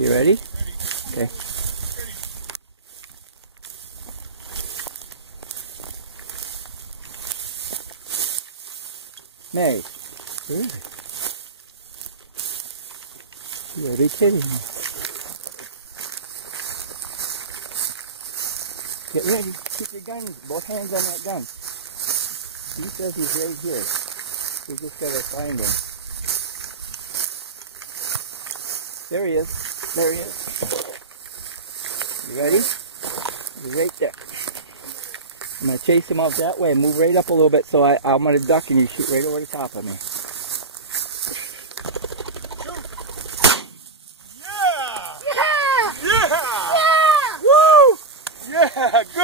Are you ready? Okay. May. Good. You're really kidding me. Get ready. Keep your gun, both hands on that gun. He says he's right here. We just gotta find him. There he is. There he is. You ready? He's right there. I'm gonna chase him out that way. Move right up a little bit so I'm gonna duck and you shoot right over the top of me. Yeah! Yeah! Yeah! Yeah! Woo! Yeah! Good.